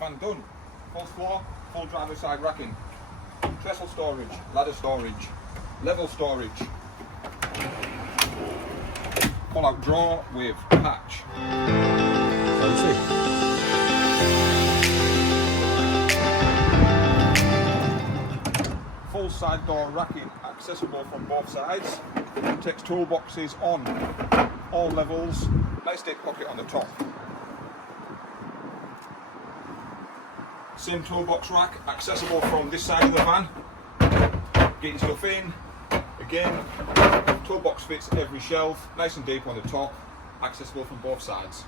Van done. Full floor, full driver's side racking. Trestle storage, ladder storage, level storage. Pull out drawer with hatch. Fancy. Full side door racking, accessible from both sides. Takes toolboxes on all levels. Nice deep pocket on the top. Same toolbox rack, accessible from this side of the van. Get your stuff in. Again, toolbox fits every shelf, nice and deep on the top, accessible from both sides.